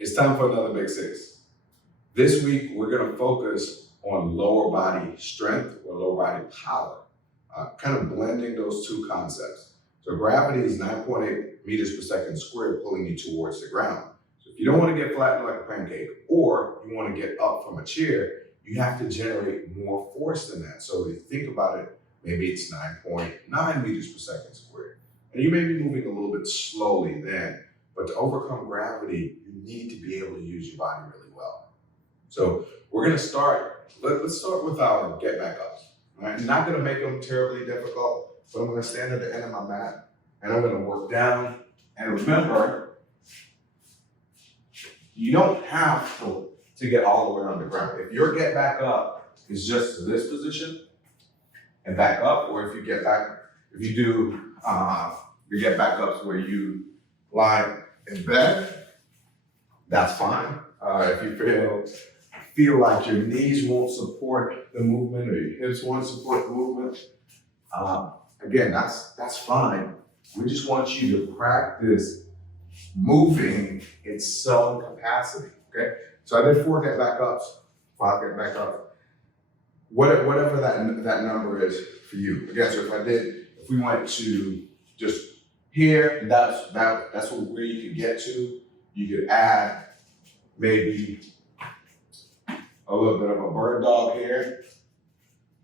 It's time for another Big Six. This week, we're gonna focus on lower body strength or lower body power, kind of blending those two concepts. So gravity is 9.8 meters per second squared, pulling you towards the ground. So if you don't wanna get flattened like a pancake, or you wanna get up from a chair, you have to generate more force than that. So if you think about it, maybe it's 9.9 meters per second squared. And you may be moving a little bit slowly then, but to overcome gravity, you need to be able to use your body really well. So we're gonna start, let's start with our get back ups. All right? I'm not gonna make them terribly difficult, but I'm gonna stand at the end of my mat and I'm gonna work down. And remember, you don't have to get all the way on the ground. If your get back up is just this position and back up, or if you get back, if you do your get back ups where you lie in bed, that's fine. If you feel like your knees won't support the movement or your hips won't support the movement, again, that's fine. We just want you to practice moving in some capacity, okay? So I did 4 get back ups, 5 get back ups, whatever that number is for you. Again, so if we went to just here, that's where you could get to. You could add maybe a little bit of a bird dog here.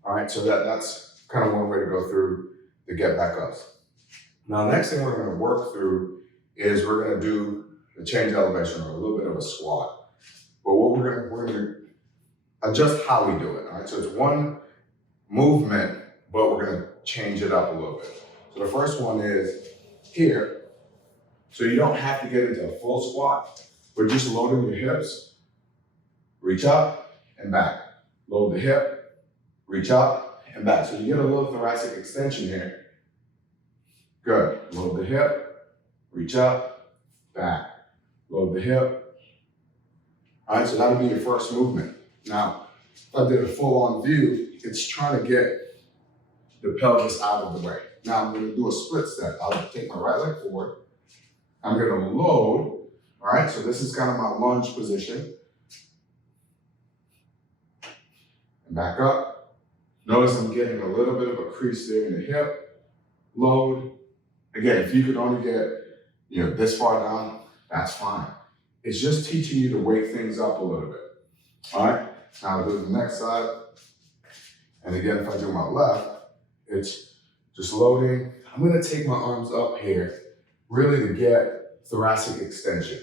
All right, so that's kind of one way to go through the get back ups. Now, next thing we're gonna work through is we're gonna do a change elevation or a little bit of a squat. But what we're gonna adjust how we do it. All right, so it's one movement, but we're gonna change it up a little bit. So the first one is here. So you don't have to get into a full squat, but just loading your hips, reach up and back. Load the hip, reach up and back. So you get a little thoracic extension here. Good. Load the hip, reach up, back. Load the hip. All right, so that'll be your first movement. Now, if I did a full-on view, it's trying to get the pelvis out of the way. Now I'm gonna do a split step. I'll take my right leg forward. I'm gonna load, all right? So this is kind of my lunge position. And back up. Notice I'm getting a little bit of a crease there in the hip. Load. Again, if you could only get this far down, that's fine. It's just teaching you to wake things up a little bit. All right? Now I'll do the next side. And again, if I do my left, it's just loading. I'm gonna take my arms up here, really to get thoracic extension.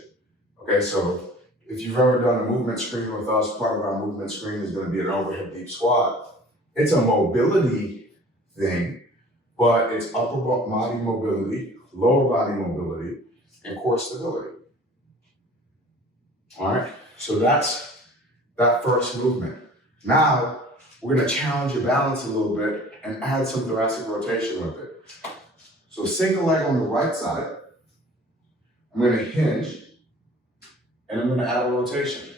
Okay, so if you've ever done a movement screen with us, part of our movement screen is gonna be an overhead deep squat. It's a mobility thing, but it's upper body mobility, lower body mobility, and core stability. All right, so that's that first movement. Now, we're gonna challenge your balance a little bit and add some thoracic rotation with it. So single leg on the right side, I'm gonna hinge, and I'm gonna add a rotation.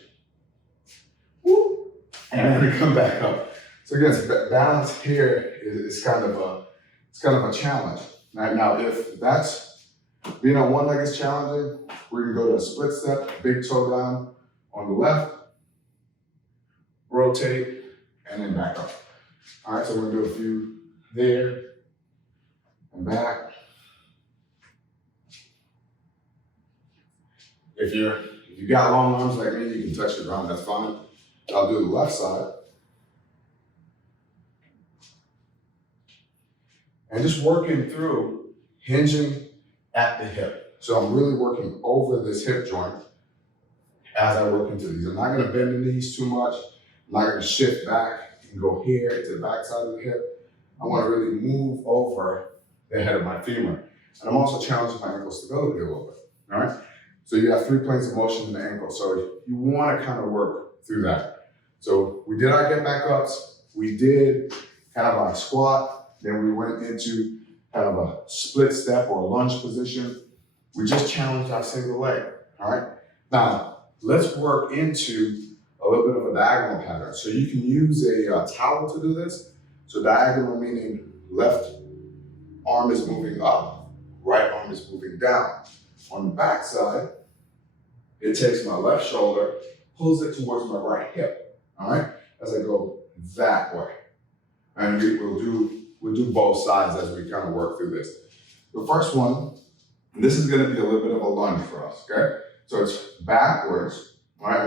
Woo. And I'm gonna come back up. So again, balance here is kind of a challenge. Now, if that's being on one leg is challenging, we're gonna go to a split step, big toe down on the left, rotate, and then back up. All right, so we're gonna do a few there and back. If you got long arms like me, you can touch the ground, that's fine. I'll do the left side. And just working through hinging at the hip. So I'm really working over this hip joint as I work into these. I'm not gonna bend the knees too much. I'm not gonna shift back and go here to the back side of the hip. I wanna really move over the head of my femur. And I'm also challenging my ankle stability a little bit, all right? So you have 3 planes of motion in the ankle. So you wanna kind of work through that. So we did our get back ups. We did kind of our squat. Then we went into kind of a split step or a lunge position. We just challenged our single leg, all right? Now, let's work into a little bit of a diagonal pattern. So you can use a towel to do this. So diagonal meaning left arm is moving up, right arm is moving down. On the back side, it takes my left shoulder, pulls it towards my right hip, all right? As I go that way. And we'll do both sides as we kind of work through this. The first one, this is gonna be a little bit of a lunge for us, okay? So it's backwards, all right?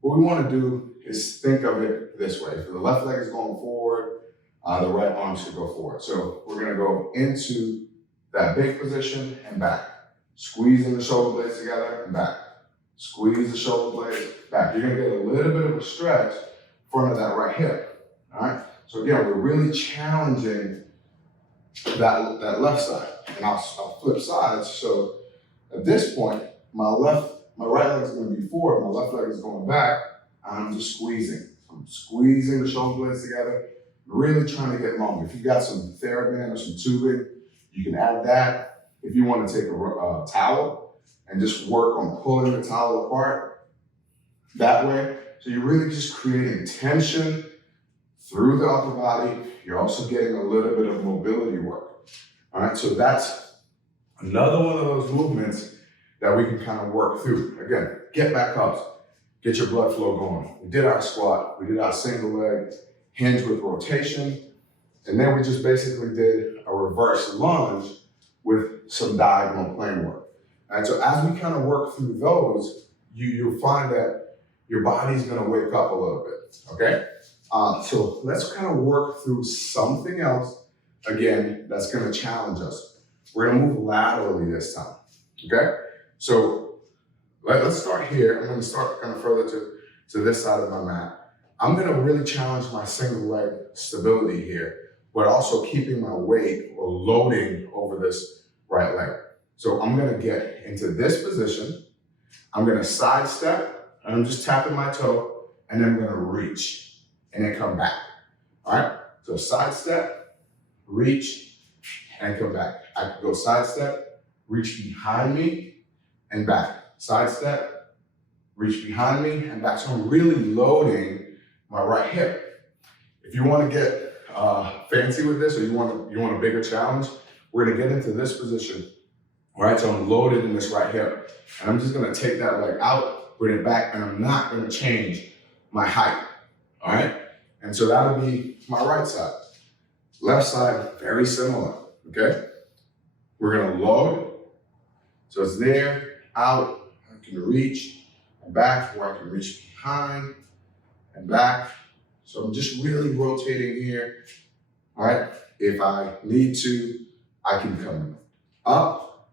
What we wanna do is think of it this way. If the left leg is going forward, the right arm should go forward. So we're gonna go into that big position and back. Squeezing the shoulder blades together and back. Squeeze the shoulder blades back. You're gonna get a little bit of a stretch in front of that right hip, all right? So again, we're really challenging that left side. And I'll flip sides. So at this point, my right leg is gonna be forward, my left leg is going back. I'm just squeezing. I'm squeezing the shoulder blades together, really trying to get long. If you've got some TheraBand or some tubing, you can add that. If you want to take a towel and just work on pulling the towel apart that way. So you're really just creating tension through the upper body. You're also getting a little bit of mobility work. All right, so that's another one of those movements that we can kind of work through. Again, get back up, get your blood flow going. We did our squat, we did our single leg hinge with rotation, and then we just basically did a reverse lunge with some diagonal plane work. And so as we kind of work through those, you'll find that your body's gonna wake up a little bit, okay? So let's kind of work through something else, again, that's gonna challenge us. We're gonna move laterally this time, okay? So let's start here. I'm gonna start kind of further to this side of my mat. I'm gonna really challenge my single leg stability here, but also keeping my weight or loading over this right leg. So I'm gonna get into this position. I'm gonna sidestep, and I'm just tapping my toe, and then I'm gonna reach, and then come back, all right? So sidestep, reach, and come back. I can go sidestep, reach behind me, and back. Sidestep, reach behind me, and back. So I'm really loading my right hip. If you want to get fancy with this, or you want a bigger challenge, we're gonna get into this position. All right, so I'm loaded in this right hip. And I'm just gonna take that leg out, bring it back, and I'm not gonna change my height, all right? And so that'll be my right side. Left side, very similar, okay? We're gonna load, so it's there, out, I can reach, and back, where I can reach behind, and back. So I'm just really rotating here, all right? If I need to, I can come up,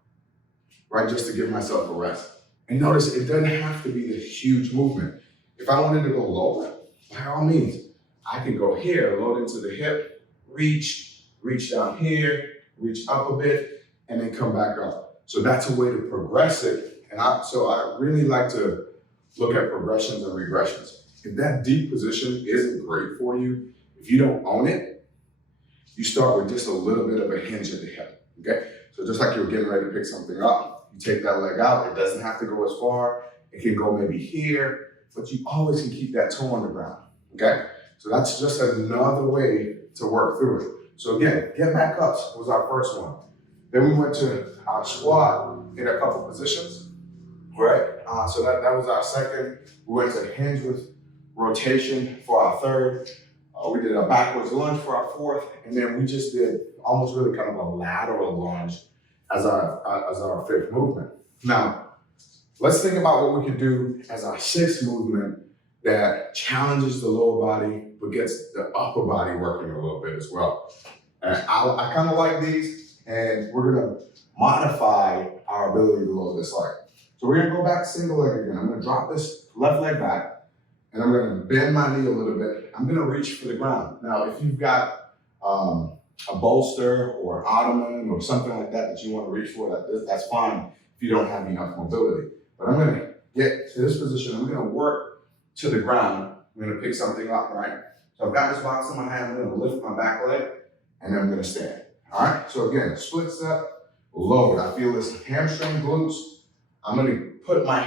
right, just to give myself a rest. And notice, it doesn't have to be this huge movement. If I wanted to go lower, by all means, I can go here, load into the hip, reach down here, reach up a bit, and then come back up. So that's a way to progress it. And so I really like to look at progressions and regressions. If that deep position isn't great for you, if you don't own it, you start with just a little bit of a hinge at the hip, okay? So just like you're getting ready to pick something up, you take that leg out. It doesn't have to go as far. It can go maybe here, but you always can keep that toe on the ground, okay? So that's just another way to work through it. So again, get back up was our first one. Then we went to our squat in a couple positions, right? So that was our second. We went to hinge with rotation for our third. We did a backwards lunge for our fourth, and then we just did almost really kind of a lateral lunge as our fifth movement. Now, let's think about what we could do as our sixth movement that challenges the lower body, but gets the upper body working a little bit as well. And I kind of like these, and we're gonna modify our ability to load this leg. So we're gonna go back single leg again. I'm gonna drop this left leg back, and I'm gonna bend my knee a little bit. I'm gonna reach for the ground. Now, if you've got a bolster or an ottoman or something like that that you wanna reach for, that's fine if you don't have enough mobility. But I'm gonna get to this position. I'm gonna work to the ground. I'm gonna pick something up, right? So I've got this box in my hand. I'm gonna lift my back leg, and then I'm gonna stand. All right, so again, split step, load. I feel this hamstring glutes. I'm gonna put my